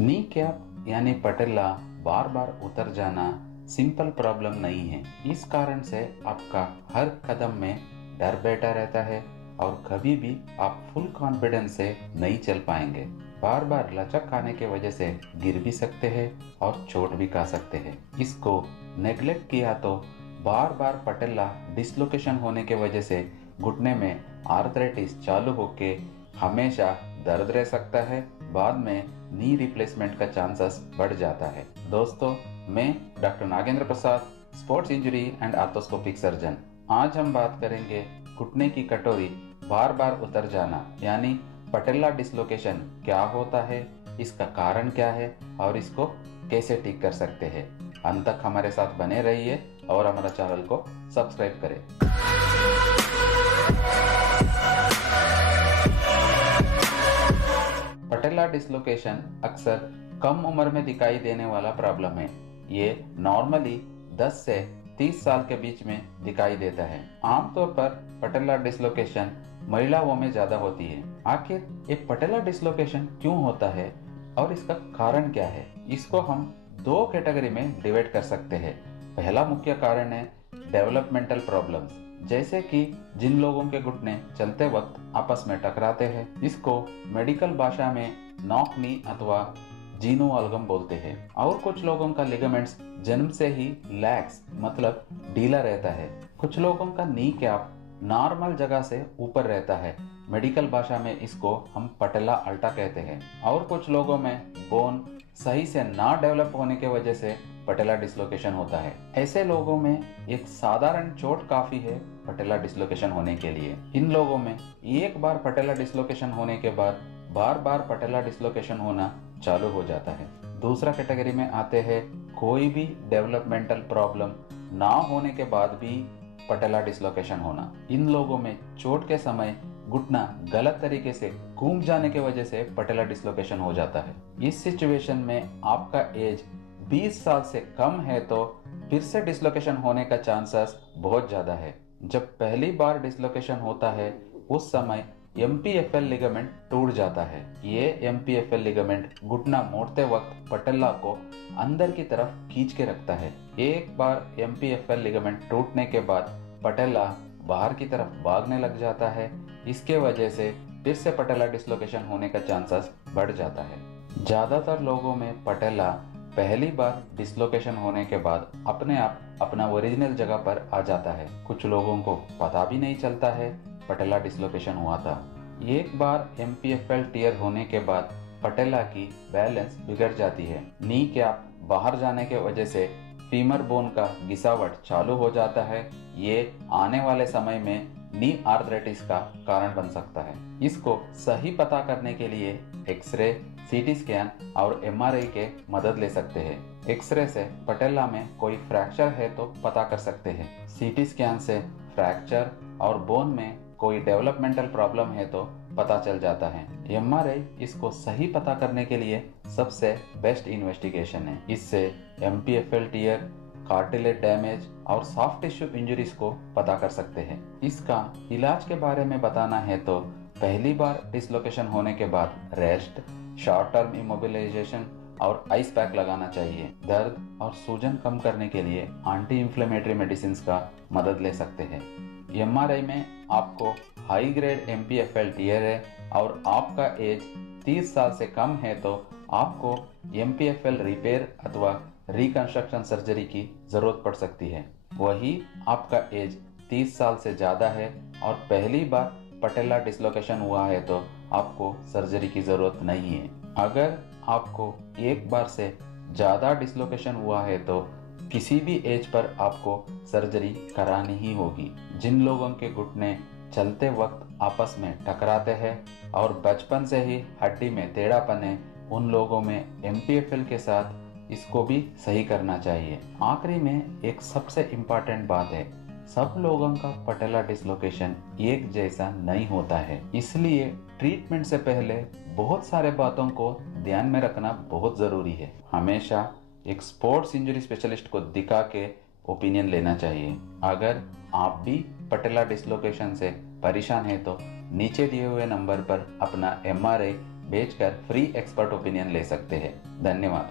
Knee cap यानी पटेला बार बार उतर जाना सिंपल प्रॉब्लम नहीं है। इस कारण से आपका हर कदम में डर बैठा रहता है और कभी भी आप फुल कॉन्फिडेंस से नहीं चल पाएंगे। बार बार लचक खाने की वजह से गिर भी सकते हैं और चोट भी खा सकते हैं। इसको नेग्लेक्ट किया तो बार बार पटेला डिसलोकेशन होने की वजह से घुटने में आर्थराइटिस चालू होके हमेशा दर्द रह सकता है। बाद में नी रिप्लेसमेंट का चांसेस बढ़ जाता है। दोस्तों, मैं doctor Nagendra Prasad, sports injury and arthroscopic surgeon. आज हम बात करेंगे घुटने की कटोरी बार बार उतर जाना यानी पटेला डिसलोकेशन क्या होता है, इसका कारण क्या है और इसको कैसे ठीक कर सकते हैं। अंत तक हमारे साथ बने रहिए और हमारा चैनल को सब्सक्राइब करें। पटेला डिसलोकेशन अक्सर कम उम्र में दिखाई देने वाला प्रॉब्लम है। ये नॉर्मली 10 से 30 साल के बीच में दिखाई देता है। आमतौर पर पटेला डिसलोकेशन महिलाओं में ज्यादा होती है। आखिर ये पटेला डिसलोकेशन क्यों होता है और इसका कारण क्या है, इसको हम दो कैटेगरी में डिवाइड कर सकते हैं। पहला मुख्य कारण है डेवलपमेंटल प्रॉब्लम्स, जैसे कि जिन लोगों के घुटने चलते वक्त आपस में टकराते हैं, इसको मेडिकल भाषा में नॉक नी अथवा जीनो अलगम बोलते हैं। और कुछ लोगों का लिगामेंट्स जन्म से ही लैक्स मतलब ढीला रहता है। कुछ लोगों का नी कैप नॉर्मल जगह से ऊपर रहता है, मेडिकल भाषा में इसको हम पटेला अल्टा कहते हैं। और कुछ लोगों में बोन सही से ना डेवलप होने की वजह से पटेला डिसलोकेशन होता है। ऐसे लोगों में एक साधारण चोट काफी है पटेला डिसलोकेशन होने के लिए। इन लोगों में एक बार पटेला डिसलोकेशन होने के बाद बार बार पटेला डिसलोकेशन होना चालू हो जाता है। दूसरा कैटेगरी में आते हैं कोई भी डेवलपमेंटल प्रॉब्लम ना होने के बाद भी पटेला डिसलोकेशन होना। इन लोगों में चोट के समय घुटना गलत तरीके से घूम जाने की वजह से पटेला डिसलोकेशन हो जाता है। इस सिचुएशन में आपका एज 20 साल से कम है तो फिर से डिसलोकेशन होने का चांसेस बहुत ज्यादा है। जब पहली बार डिसलोकेशन होता है उस समय MPFL लिगामेंट टूट जाता है। ये MPFL लिगामेंट घुटना मोड़ते वक्त पटेला को अंदर की तरफ खींच के रखता है। एक बार MPFL लिगामेंट टूटने के बाद पटेला बाहर की तरफ भागने लग जाता है। इसके वजह से फिर से पटेला डिसलोकेशन होने का चांसेस बढ़ जाता है। ज्यादातर लोगों में पटेला पहली बार डिसलोकेशन होने के बाद अपने आप अपना ओरिजिनल जगह पर आ जाता है। कुछ लोगों को पता भी नहीं चलता है पटेला डिसलोकेशन हुआ था। एक बार MPFL टीयर होने के बाद पटेला की बैलेंस बिगड़ जाती है। नी कैप बाहर जाने के वजह से फीमर बोन का घिसावट चालू हो जाता है। ये आने वाले समय में नी आर्थराइटिस का कारण बन सकता है। इसको सही पता करने के लिए एक्सरे, CT स्कैन और MRI के मदद ले सकते हैं। एक्सरे से पटेला में कोई फ्रैक्चर है तो पता कर सकते हैं। CT स्कैन से फ्रैक्चर और बोन में कोई डेवलपमेंटल प्रॉब्लम है तो पता चल जाता है। MRI इसको सही पता करने के लिए सबसे बेस्ट इन्वेस्टिगेशन है। इससे MPFL टीयर, कार्टिलेज डैमेज और सॉफ्ट टिश्यू इंजरीज को पता कर सकते हैं। इसका इलाज के बारे में बताना है तो पहली बार डिसलोकेशन होने के बाद रेस्ट, शॉर्ट टर्म इमोबिलाइजेशन और आइस पैक लगाना चाहिए। दर्द और सूजन कम करने के लिए एंटी इंफ्लेमेटरी मेडिसिन का मदद ले सकते हैं। MRI में आपको हाई ग्रेड MPFL टीयर है और आपका एज 30 साल से कम है तो आपको MPFL रिपेयर अथवा रिकंस्ट्रक्शन सर्जरी की जरूरत पड़ सकती है। वही आपका एज 30 साल से ज्यादा है और पहली बार पटेला डिसलोकेशन हुआ है तो आपको सर्जरी की जरूरत नहीं है। अगर आपको एक बार से ज्यादा डिसलोकेशन हुआ है तो किसी भी एज पर आपको सर्जरी करानी ही होगी। जिन लोगों के घुटने चलते वक्त आपस में टकराते हैं और बचपन से ही हड्डी में टेढ़ापन है, उन लोगों में MPFL के साथ इसको भी सही करना चाहिए। आखिरी में एक सबसे इम्पोर्टेंट बात है, सब लोगों का पटेला डिसलोकेशन एक जैसा नहीं होता है, इसलिए ट्रीटमेंट से पहले बहुत सारे बातों को ध्यान में रखना बहुत जरूरी है। हमेशा एक स्पोर्ट्स इंजरी स्पेशलिस्ट को दिखा के ओपिनियन लेना चाहिए। अगर आप भी पटेला डिसलोकेशन से परेशान हैं तो नीचे दिए हुए नंबर पर अपना MRI भेजकर फ्री एक्सपर्ट ओपिनियन ले सकते हैं। धन्यवाद।